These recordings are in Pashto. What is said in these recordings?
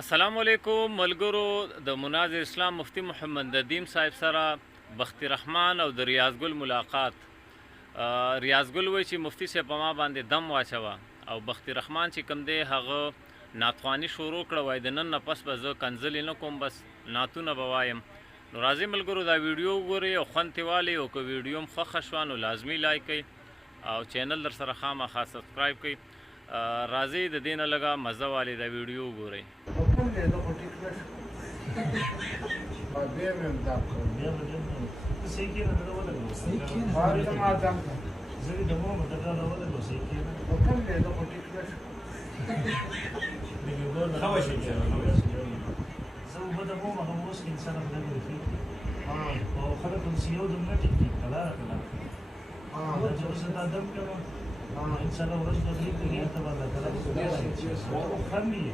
السلام علیکم ملګرو د مناظر اسلام مفتی محمد ندیم صاحب سره بخت رحمان او د ریاض ګل ملاقات. ریاض ګل وایي چې مفتی صاحب په ما باندې دم واچوه او بخت رحمان چې کوم دی هغه ناتواني شروع کړه، وایي د نن نه پس به زه کنځلې نه کوم، بس نعتونه به وایم. نو راځئ ملګرو دا ویډیو وګورئ او خوند ترې والئ، او که ویډیو هم خوښه شوه نو لازمي لایک کړئ او چینل در سره خامخا سبسکرایب کړئ. راځئ د دې نه لږه مزه والې دا ویډیو وګورئ. इंशाल्लाह ورځ د دې کې ته باندې کړه او خامي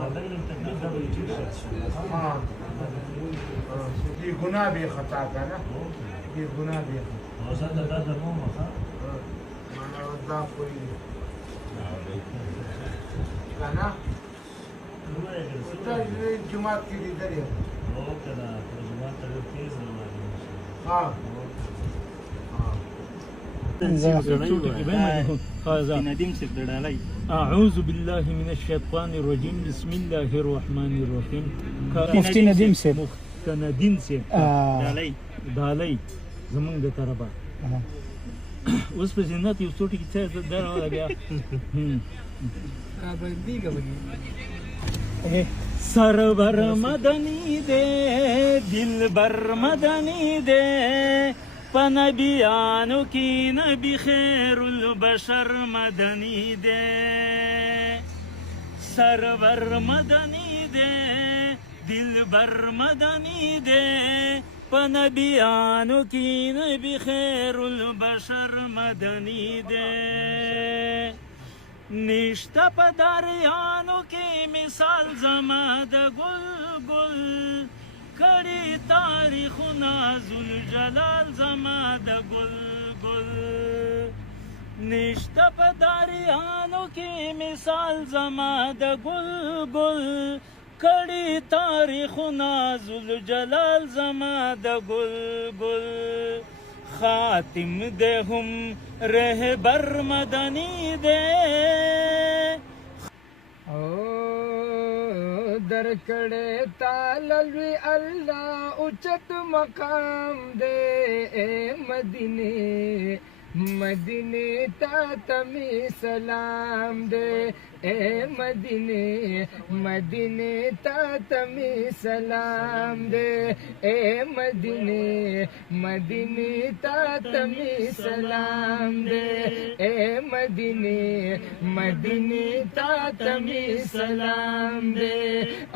بدل تکلیف دا وایي ये गुनाह भी खता का ना, ये गुनाह भी او زه دا د مو مخه माना वदा कोई का ना उधर जुमात की इधर है او کله ترجمه ته تیز روانه हाँ أعوذ بالله من الشيطان الرجيم بسم الله الرحمن الرحيم مفتي ندیم صاحب ندیم صاحب دالۍ زمونږ د طرفه اوس په زینت یو څو ټکي څه درواله بیا سرور مدنی دے دلبر مدنی دے پنبیانو کی نبی خیر البشر مدنی دے سرور مدنی دے دلبر مدنی دے پنبیانو کی نبی خیر البشر مدنی دے نشتا پا دریانو کی مثال زما د گل گل کړي تاریخونه ذوالجلال زما د ګل ګل نشته په دریانو کې مثال زما د ګل ګل کړي تاریخونه ذوالجلال زما د ګل ګل خاتم ده هم رهبر مدني ده درکڑے تالوی اللہ اچت مقام دے اے مدینے مدینے تا تمی سلام دے اے مدینے مدینے تا تمی سلام دے اے مدینے مدینے تا تمی سلام دے اے مدینے مدینے تا تمی سلام دے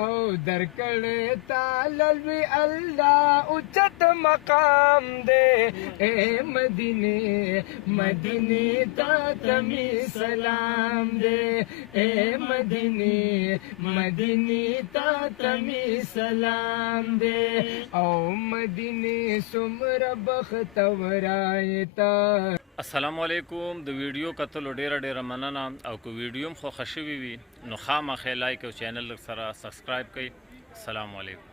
او درکڑے تالوی اللہ اچت مقام دے اے مدینے مدینے تا تمی سلام دے اے مدینے مدینے تا تمی سلام دے او مدینے سمر بختور آیتا. السلام علیکم. د ویډیو کتلو ډیره مننه، او که ویډیو هم خوښه شوي وي نو خامخا لایک او چینل سره سبسکرایب کړئ. السلام علیکم.